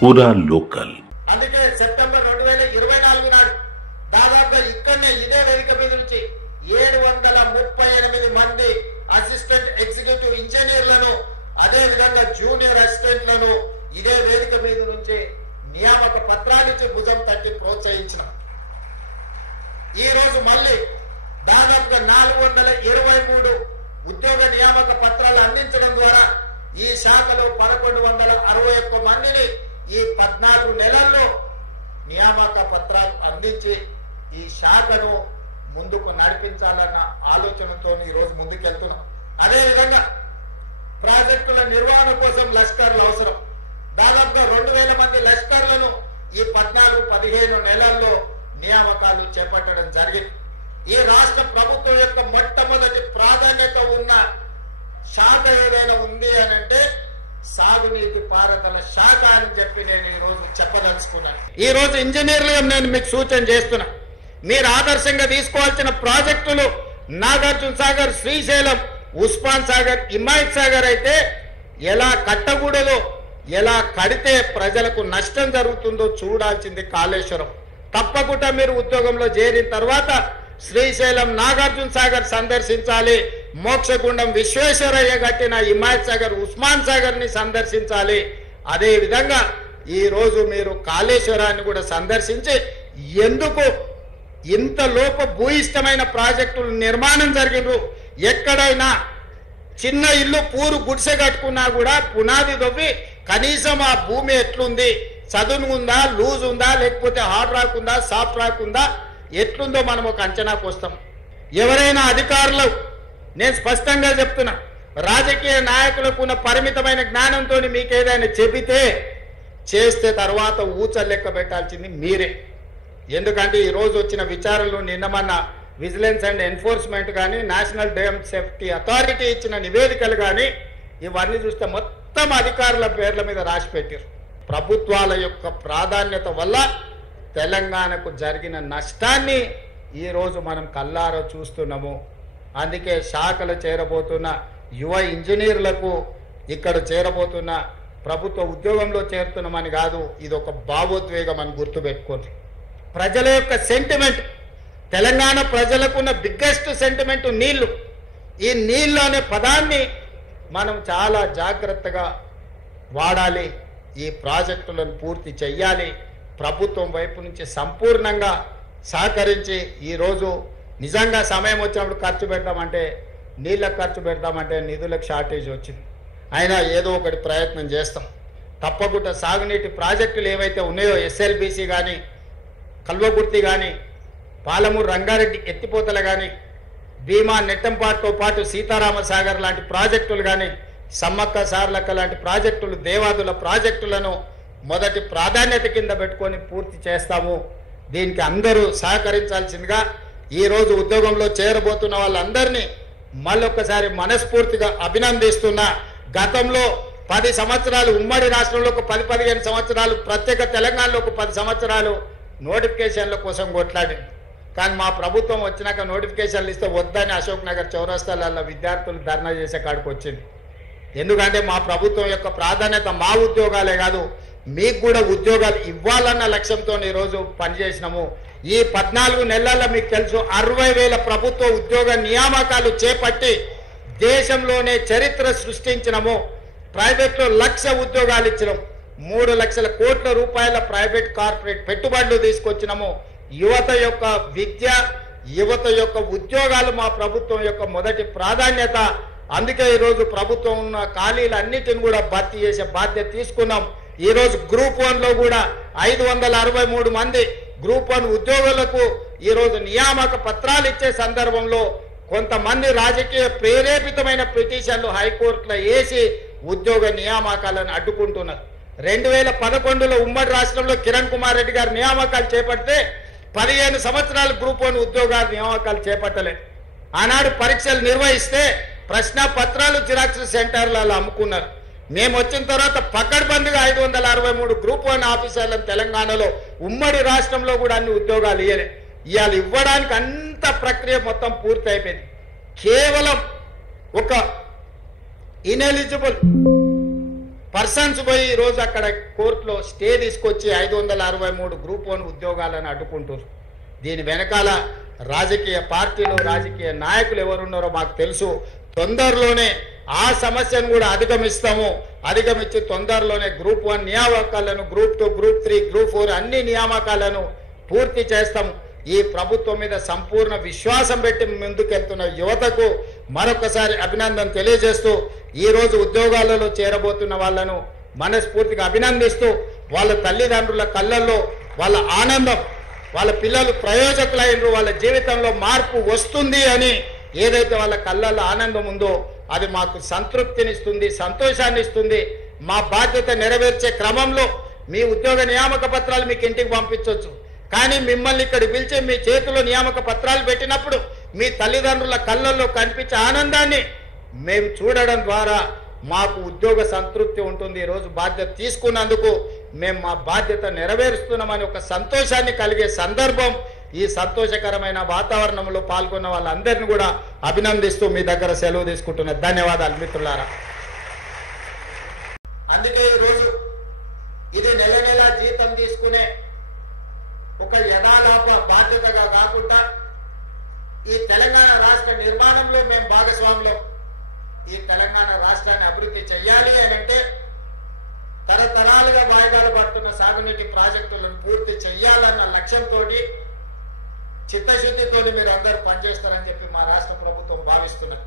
పూరా లోకల్. అందుకే సెప్టెంబర్ 2024 నాడు దాదాపుగా ఇక్కడనే ఇదే వేదిక మీద నుంచి 738 మంది అసిస్టెంట్ ఎగ్జిక్యూటివ్ ఇంజనీర్లను, అదే విధంగా జూనియర్ అసిస్టెంట్లను ఇదే వేదిక మీద నుంచి నియామక పత్రాలిచ్చి భుజం తట్టి ప్రోత్సహించిన. ఈ రోజు మళ్ళీ దాదాపుగా 423 ఉద్యోగ నియామక పత్రాలు అందించడం ద్వారా ఈ శాఖలో 1161 మందిని ఈ 14 నెలల్లో నియామక పత్రాలు అందించి ఈ శాఖను ముందుకు నడిపించాలన్న ఆలోచనతో ఈ రోజు ముందుకెళ్తున్నాం. అదేవిధంగా ప్రాజెక్టుల నిర్వహణ కోసం లష్కర్లు అవసరం. దాదాపుగా 2000 మంది లష్కర్లను ఈ 14-15 నెలల్లో నియామకాలు చేపట్టడం జరిగింది. ఈ రాష్ట్ర ప్రభుత్వం యొక్క మొట్టమొదటి ప్రాధాన్యత ఉన్న శాఖ ఏదైనా ఉంది అని అంటే సాగునీటి పారుదల శాఖ అని చెప్పి నేను ఈ రోజు చెప్పదలుచుకున్నాను. ఈ రోజు ఇంజనీర్లుగా నేను మీకు సూచన చేస్తున్నా, మీరు ఆదర్శంగా తీసుకోవాల్సిన ప్రాజెక్టులు నాగార్జున సాగర్, శ్రీశైలం, ఉస్మాన్ సాగర్, హిమాయత్ సాగర్ అయితే ఎలా కట్టకూడదో, ఎలా కడితే ప్రజలకు నష్టం జరుగుతుందో చూడాల్సింది కాళేశ్వరం. తప్పకుండా మీరు ఉద్యోగంలో చేరిన తర్వాత శ్రీశైలం, నాగార్జున సాగర్ సందర్శించాలి. మోక్షగుండం విశ్వేశ్వరయ్య కట్టిన హిమాయత్ సాగర్, ఉస్మాన్ సాగర్ ని సందర్శించాలి. అదే విధంగా ఈ రోజు మీరు కాళేశ్వరాన్ని కూడా సందర్శించి ఎందుకు ఇంత లోప భూయిష్టమైన ప్రాజెక్టులు నిర్మాణం జరిగినరు, ఎక్కడైనా చిన్న ఇల్లు పూరు గుడిసె కట్టుకున్నా కూడా పునాది దొవ్వి కనీసం ఆ భూమి ఎట్లుంది, చదును ఉందా, లూజ్ ఉందా, లేకపోతే హార్డ్ రాక్ ఉందా, సాఫ్ట్ రాక్ ఉందా, ఎట్లుందో మనం ఒక అంచనాకు వస్తాం. ఎవరైనా అధికారులు, నేను స్పష్టంగా చెప్తున్నా, రాజకీయ నాయకులకు ఉన్న పరిమితమైన జ్ఞానంతో మీకు ఏదైనా చెబితే చేస్తే తర్వాత ఊచలు లెక్క పెట్టాల్సింది మీరే. ఎందుకంటే ఈ రోజు వచ్చిన విచారణలు, నిన్న మన విజిలెన్స్ అండ్ ఎన్ఫోర్స్మెంట్ కానీ, నేషనల్ డ్యామ్ సేఫ్టీ అథారిటీ ఇచ్చిన నివేదికలు కానీ ఇవన్నీ చూస్తే మొత్తం అధికారుల పేర్ల మీద రాసి పెట్టారు. ప్రభుత్వాల యొక్క ప్రాధాన్యత వల్ల తెలంగాణకు జరిగిన నష్టాన్ని ఈరోజు మనం కల్లారా చూస్తున్నాము. అందుకే శాఖలు చేరబోతున్న యువ ఇంజనీర్లకు, ఇక్కడ చేరబోతున్న ప్రభుత్వ ఉద్యోగంలో చేరుతున్నామని కాదు, ఇది ఒక భావోద్వేగం అని గుర్తుపెట్టుకోండి. ప్రజల యొక్క సెంటిమెంట్, తెలంగాణ ప్రజలకున్న బిగ్గెస్ట్ సెంటిమెంట్ నీళ్లు. ఈ నీళ్లు అనే పదాన్ని మనం చాలా జాగ్రత్తగా వాడాలి. ఈ ప్రాజెక్టులను పూర్తి చెయ్యాలి. ప్రభుత్వం వైపు నుంచి సంపూర్ణంగా సహకరించి ఈరోజు నిజంగా సమయం వచ్చినప్పుడు ఖర్చు పెడతామంటే, నీళ్ళకు ఖర్చు పెడతామంటే నిధులకు షార్టేజ్ వచ్చింది. అయినా ఏదో ఒకటి ప్రయత్నం చేస్తాం. తప్పకుండా సాగునీటి ప్రాజెక్టులు ఏవైతే ఉన్నాయో, ఎస్ఎల్బీసీ కానీ, కల్వకుర్తి కానీ, పాలమూరు రంగారెడ్డి ఎత్తిపోతలు కానీ, భీమా నెట్టంపాటుతో పాటు సీతారామ సాగర్ లాంటి ప్రాజెక్టులు కానీ, సమ్మక్క సార్లక్క లాంటి ప్రాజెక్టులు, దేవాదుల ప్రాజెక్టులను మొదటి ప్రాధాన్యత కింద పెట్టుకొని పూర్తి చేస్తాము. దీనికి అందరూ సహకరించాల్సిందిగా ఈరోజు ఉద్యోగంలో చేరబోతున్న వాళ్ళందరినీ మళ్ళొక్కసారి మనస్ఫూర్తిగా అభినందిస్తున్నా. గతంలో 10 సంవత్సరాలు ఉమ్మడి రాష్ట్రంలో ఒక 10-15 సంవత్సరాలు, ప్రత్యేక తెలంగాణలో ఒక 10 సంవత్సరాలు నోటిఫికేషన్ల కోసం కొట్లాడింది. కానీ మా ప్రభుత్వం వచ్చినాక నోటిఫికేషన్లు ఇస్తే వద్దని అశోక్ నగర్ చౌరస్తాలలో విద్యార్థులు ధర్నా చేసే కాడికి వచ్చింది. ఎందుకంటే మా ప్రభుత్వం యొక్క ప్రాధాన్యత మా ఉద్యోగాలే కాదు, మీకు కూడా ఉద్యోగాలు ఇవ్వాలన్న లక్ష్యంతో ఈరోజు పనిచేసినాము. ఈ 14 నెలల్లో మీకు తెలుసు 60,000 ప్రభుత్వ ఉద్యోగ నియామకాలు చేపట్టి దేశంలోనే చరిత్ర సృష్టించినము. ప్రైవేట్లో 1,00,000 ఉద్యోగాలు ఇచ్చినాం. 3 లక్షల కోట్ల రూపాయల ప్రైవేట్ కార్పొరేట్ పెట్టుబడులు తీసుకొచ్చినాము. యువత యొక్క విద్య, యువత యొక్క ఉద్యోగాలు మా ప్రభుత్వం యొక్క మొదటి ప్రాధాన్యత. అందుకే ఈరోజు ప్రభుత్వం ఉన్న ఖాళీలన్నిటిని కూడా భర్తీ చేసే బాధ్యత తీసుకున్నాం. ఈరోజు గ్రూప్ 1లో కూడా 563 మంది గ్రూప్ 1 ఉద్యోగులకు ఈరోజు నియామక పత్రాలు ఇచ్చే సందర్భంలో కొంతమంది రాజకీయ ప్రేరేపితమైన పిటిషన్లు హైకోర్టులో వేసి ఉద్యోగ నియామకాలను అడ్డుకుంటున్నారు. 2011లో ఉమ్మడి రాష్ట్రంలో కిరణ్ కుమార్ రెడ్డి గారు నియామకాలు చేపడితే 15 సంవత్సరాలు గ్రూప్ 1 ఉద్యోగాల నియామకాలు చేపట్టలేదు. ఆనాడు పరీక్షలు నిర్వహిస్తే ప్రశ్న పత్రాలు జిరాక్స్ సెంటర్లలో అమ్ముకున్నారు. మేము వచ్చిన తర్వాత పకడ్బందీగా 563 గ్రూప్ 1 ఆఫీసర్లను తెలంగాణలో ఉమ్మడి రాష్ట్రంలో కూడా అన్ని ఉద్యోగాలు ఇవ్వలే. ఇవాళ ఇవ్వడానికి అంత ప్రక్రియ మొత్తం పూర్తి అయిపోయింది. కేవలం ఒక ఇనెలిజిబుల్ పర్సన్స్ పోయి ఈ రోజు అక్కడ కోర్టులో స్టే తీసుకొచ్చి 563 గ్రూప్ 1 ఉద్యోగాలను అడ్డుకుంటారు. దీని వెనకాల రాజకీయ పార్టీలు, రాజకీయ నాయకులు ఎవరున్నారో మాకు తెలుసు. తొందరలోనే ఆ సమస్యను కూడా అధిగమించి తొందరలోనే గ్రూప్ 1 నియామకాలను, గ్రూప్ 2, గ్రూప్ 3, గ్రూప్ 4 అన్ని నియామకాలను పూర్తి చేస్తాం. ఈ ప్రభుత్వం మీద సంపూర్ణ విశ్వాసం పెట్టి ముందుకెళ్తున్న యువతకు మరొకసారి అభినందన తెలియజేస్తూ, ఈ రోజు ఉద్యోగాలలో చేరబోతున్న వాళ్ళను మనస్ఫూర్తిగా అభినందిస్తూ, వాళ్ళ తల్లిదండ్రుల కళ్ళల్లో వాళ్ళ ఆనందం, వాళ్ళ పిల్లలు ప్రయోజకులైనరు, వాళ్ళ జీవితంలో మార్పు వస్తుంది అని ఏదైతే వాళ్ళ కళ్ళల్లో ఆనందం ఉందో అది మాకు సంతృప్తినిస్తుంది, సంతోషాన్ని ఇస్తుంది. మా బాధ్యత నెరవేర్చే క్రమంలో మీ ఉద్యోగ నియామక పత్రాలు మీకు ఇంటికి పంపించవచ్చు. కానీ మిమ్మల్ని ఇక్కడ పిలిచి మీ చేతిలో నియామక పత్రాలు పెట్టినప్పుడు మీ తల్లిదండ్రుల కళ్ళల్లో కనిపించే ఆనందాన్ని మేము చూడడం ద్వారా మాకు ఉద్యోగ సంతృప్తి ఉంటుంది. ఈరోజు బాధ్యత తీసుకున్నందుకు మేము మా బాధ్యత నెరవేరుస్తున్నామని ఒక సంతోషాన్ని కలిగే సందర్భం. ఈ సంతోషకరమైన వాతావరణంలో పాల్గొన్న వాళ్ళందరినీ కూడా అభినందిస్తూ మీ దగ్గర సెలవు తీసుకుంటున్న ధన్యవాదాలు మిత్రులారా. అందుకే ఈరోజు ఇది నెల నెల జీతం తీసుకునే ఒక యథాలాప బాధ్యతగా కాకుండా ఈ తెలంగాణ రాష్ట్ర నిర్మాణంలో మేము భాగస్వాములం. ఈ తెలంగాణ రాష్ట్రాన్ని అభివృద్ధి చెయ్యాలి అని అంటే తరతరాలుగా వాయిదాలు పడుతున్న సాగునీటి ప్రాజెక్టులను పూర్తి చెయ్యాలన్న లక్ష్యంతో చిత్తశుద్ధితో మీరు అందరూ పనిచేస్తారని చెప్పి మా రాష్ట్ర ప్రభుత్వం భావిస్తున్నారు.